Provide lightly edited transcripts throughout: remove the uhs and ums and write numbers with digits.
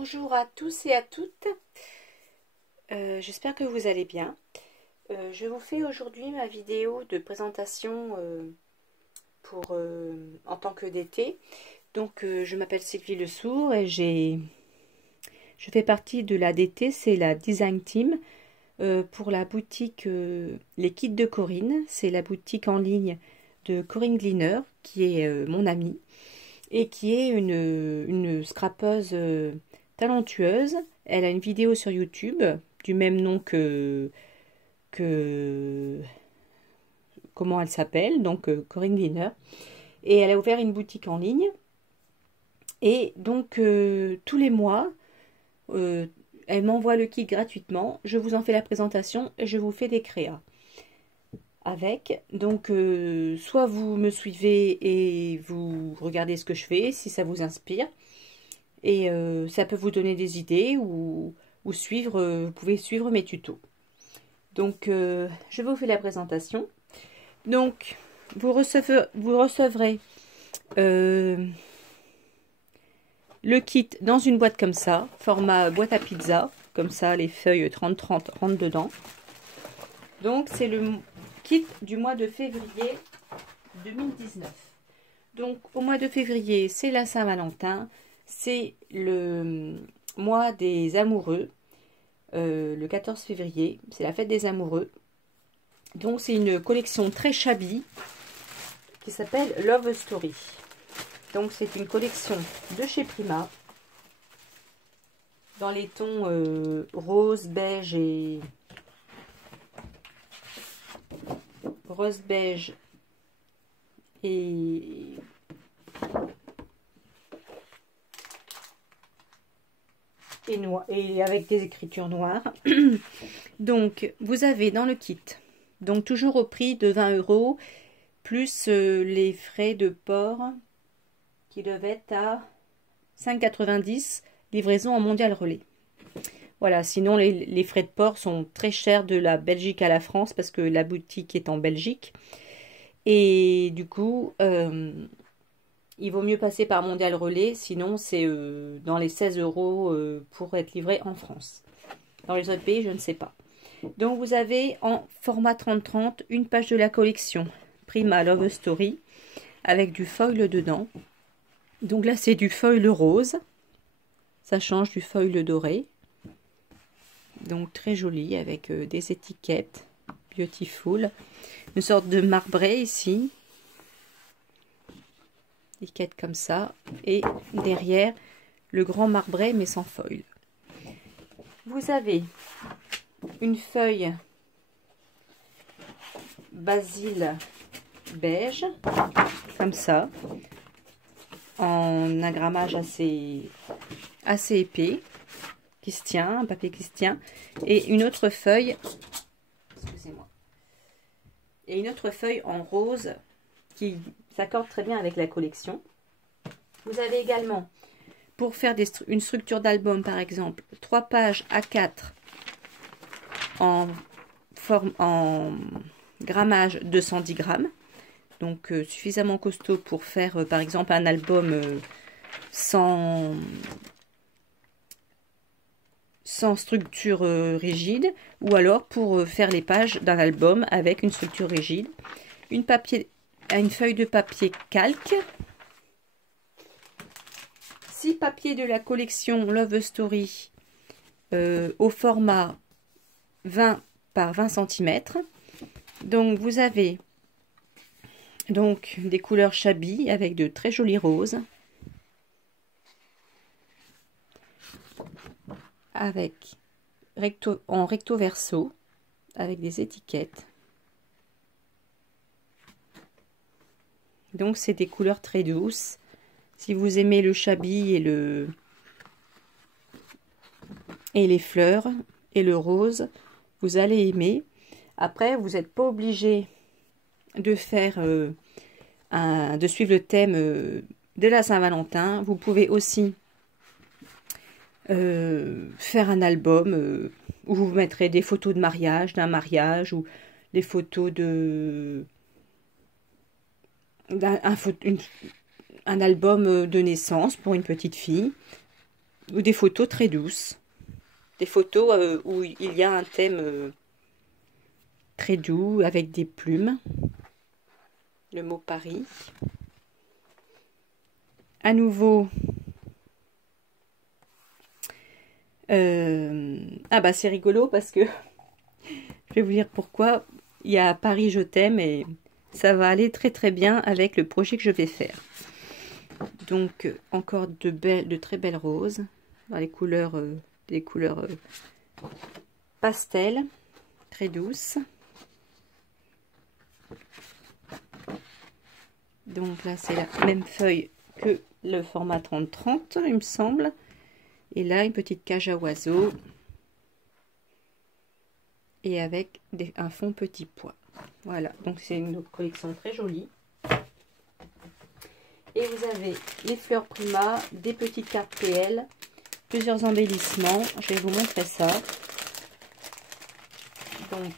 Bonjour à tous et à toutes, j'espère que vous allez bien. Je vous fais aujourd'hui ma vidéo de présentation en tant que DT. Donc je m'appelle Sylvie Le Sourd et je fais partie de la DT, c'est la Design Team pour la boutique Les Kits de Corinne. C'est la boutique en ligne de Corinne Gleaner qui est mon amie et qui est une scrapeuse talentueuse. Elle a une vidéo sur YouTube du même nom que comment elle s'appelle, donc Corinne Gleaner. Et elle a ouvert une boutique en ligne. Et donc tous les mois, elle m'envoie le kit gratuitement. Je vous en fais la présentation et je vous fais des créas avec. Donc soit vous me suivez et vous regardez ce que je fais si ça vous inspire. Et ça peut vous donner des idées ou suivre, vous pouvez suivre mes tutos. Donc je vous fais la présentation. Donc vous recevrez le kit dans une boîte comme ça, format boîte à pizza, comme ça les feuilles 30-30 rentrent dedans. Donc c'est le kit du mois de février 2019. Donc au mois de février, c'est la Saint-Valentin, c'est le mois des amoureux, le 14 février, c'est la fête des amoureux. Donc c'est une collection très shabby qui s'appelle Love Story. Donc c'est une collection de chez Prima dans les tons rose, beige et noir et avec des écritures noires. Donc vous avez dans le kit, donc toujours au prix de 20 € plus les frais de port qui devaient être à 5,90 € livraison en mondial relais. Voilà, sinon les frais de port sont très chers de la Belgique à la France parce que la boutique est en Belgique. Et du coup, il vaut mieux passer par mondial relais, sinon c'est dans les 16 € pour être livré en France. Dans les autres pays, je ne sais pas. Donc vous avez en format 30-30 une page de la collection Prima Love Story avec du foil dedans. Donc là c'est du foil rose, ça change du foil doré. Donc très joli avec des étiquettes beautiful, une sorte de marbré ici, étiquette comme ça, et derrière le grand marbré mais sans foil. Vous avez une feuille basil beige comme ça, en un grammage assez épais, qui se tient, un papier qui se tient, et une autre feuille, excusez-moi, et une autre feuille en rose qui s'accorde très bien avec la collection. Vous avez également, pour faire une structure d'album par exemple, 3 pages A4 en grammage 210 grammes, donc suffisamment costaud pour faire par exemple un album sans structure rigide, ou alors pour faire les pages d'un album avec une structure rigide. Une feuille de papier calque, 6 papiers de la collection Love Story au format 20 par 20 cm. Donc vous avez donc des couleurs shabby avec de très jolis roses, avec en recto verso avec des étiquettes. Donc c'est des couleurs très douces. Si vous aimez le shabby et les fleurs et le rose, vous allez aimer. Après, vous n'êtes pas obligé de faire de suivre le thème de la Saint-Valentin. Vous pouvez aussi faire un album où vous mettrez des photos de mariage, d'un mariage, ou les photos un album de naissance pour une petite fille. ou des photos très douces. Des photos où il y a un thème très doux avec des plumes. Le mot Paris. À nouveau, ah bah c'est rigolo parce que je vais vous dire pourquoi. Il y a Paris je t'aime et ça va aller très très bien avec le projet que je vais faire. Donc encore de très belles roses dans les couleurs, pastel, très douces. Donc là c'est la même feuille que le format 30-30 il me semble. Et là une petite cage à oiseaux. Et avec un fond petit pois. Voilà, donc c'est une collection très jolie. Et vous avez les fleurs Prima, des petites cartes PL, plusieurs embellissements. Je vais vous montrer ça. Donc,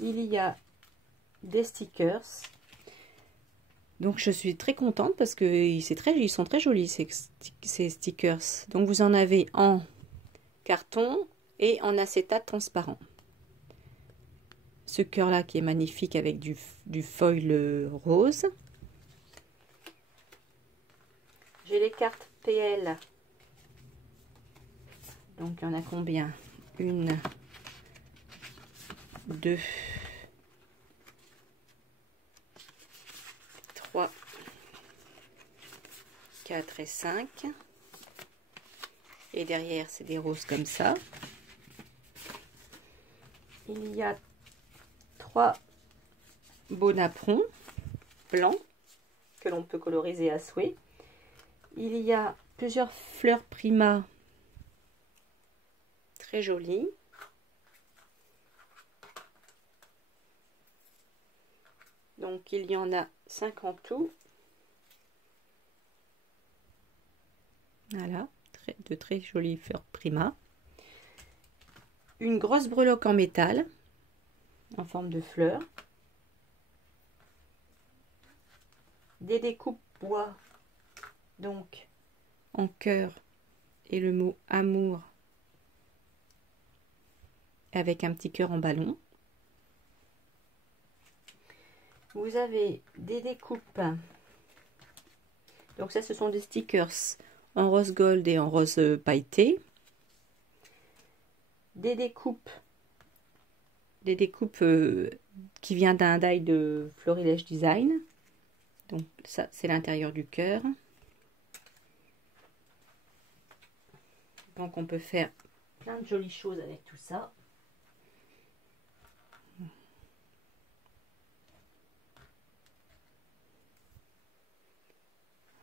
il y a des stickers. Donc, je suis très contente parce que ils sont très jolis ces stickers. Donc, vous en avez en carton et en acétate transparent. Ce cœur là qui est magnifique avec du foil rose. J'ai les cartes PL. Donc il y en a combien? 1, 2, 3, 4 et 5. Et derrière c'est des roses comme ça. Il y a 3 beaux napperons blancs que l'on peut coloriser à souhait. Il y a plusieurs fleurs Prima très jolies. Donc il y en a 5 en tout. Voilà, de très jolies fleurs Prima. Une grosse breloque en métal en forme de fleurs. Des découpes bois, donc en cœur et le mot amour avec un petit cœur en ballon. Vous avez des découpes, donc ça ce sont des stickers en rose gold et en rose pailleté. Des découpes qui vient d'un die de Florilège Design. Donc ça c'est l'intérieur du cœur. Donc on peut faire plein de jolies choses avec tout ça.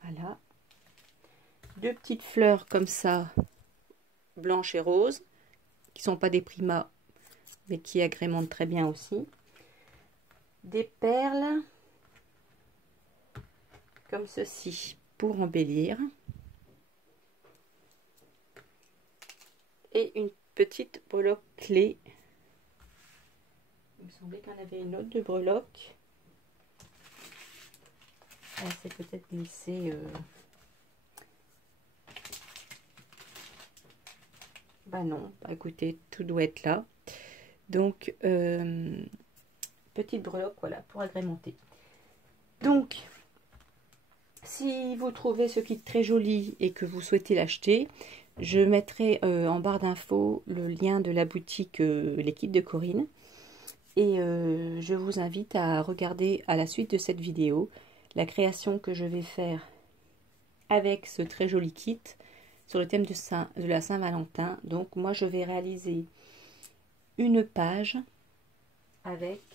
Voilà. 2 petites fleurs comme ça, blanches et roses, qui sont pas des Prima, mais qui agrémentent très bien aussi. Des perles, comme ceci, pour embellir. Et une petite breloque clé. Il me semblait qu'il y en avait une autre de breloque. Elle s'est peut-être glissée. Bah non, bah écoutez, tout doit être là. Donc, petite breloque, voilà, pour agrémenter. Donc, si vous trouvez ce kit très joli et que vous souhaitez l'acheter, je mettrai en barre d'infos le lien de la boutique Les Kits de Corinne. Et je vous invite à regarder à la suite de cette vidéo la création que je vais faire avec ce très joli kit sur le thème de la Saint-Valentin. Donc moi je vais réaliser une page avec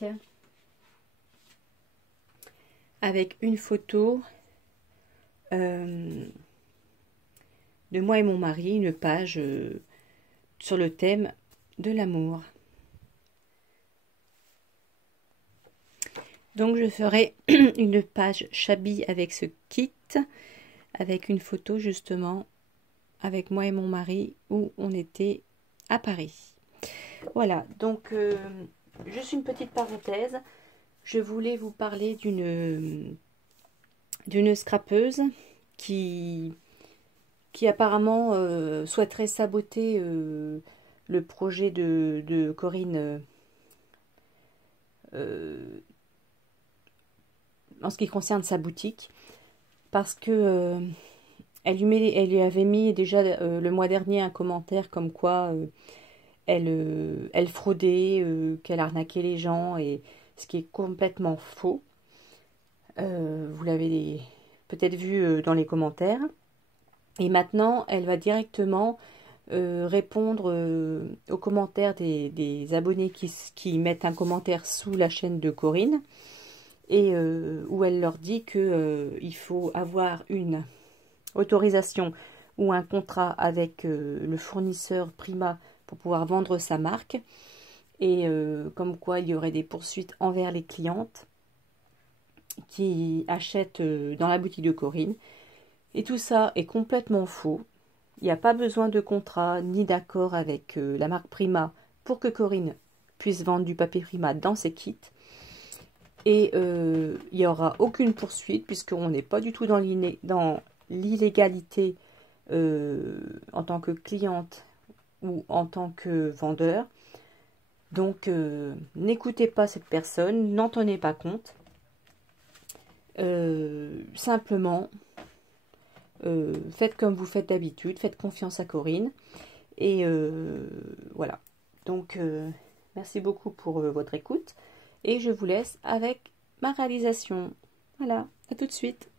une photo de moi et mon mari, une page sur le thème de l'amour. Donc je ferai une page Shabby avec ce kit, avec une photo justement avec moi et mon mari où on était à Paris. Voilà, donc juste une petite parenthèse, je voulais vous parler d'une scrapeuse qui qui apparemment souhaiterait saboter le projet de Corinne en ce qui concerne sa boutique, parce que elle lui avait mis déjà le mois dernier un commentaire comme quoi elle fraudait, qu'elle arnaquait les gens, et ce qui est complètement faux. Vous l'avez peut-être vu dans les commentaires. Et maintenant, elle va directement répondre aux commentaires des abonnés qui mettent un commentaire sous la chaîne de Corinne, et où elle leur dit que il faut avoir une autorisation ou un contrat avec le fournisseur Prima pour pouvoir vendre sa marque, et comme quoi il y aurait des poursuites envers les clientes qui achètent dans la boutique de Corinne. Et tout ça est complètement faux. Il n'y a pas besoin de contrat ni d'accord avec la marque Prima pour que Corinne puisse vendre du papier Prima dans ses kits. Et il n'y aura aucune poursuite puisqu'on n'est pas du tout dans l'illégalité en tant que cliente ou en tant que vendeur. Donc n'écoutez pas cette personne, n'en tenez pas compte. Simplement faites comme vous faites d'habitude, faites confiance à Corinne, et voilà. Donc merci beaucoup pour votre écoute, et je vous laisse avec ma réalisation. Voilà, à tout de suite.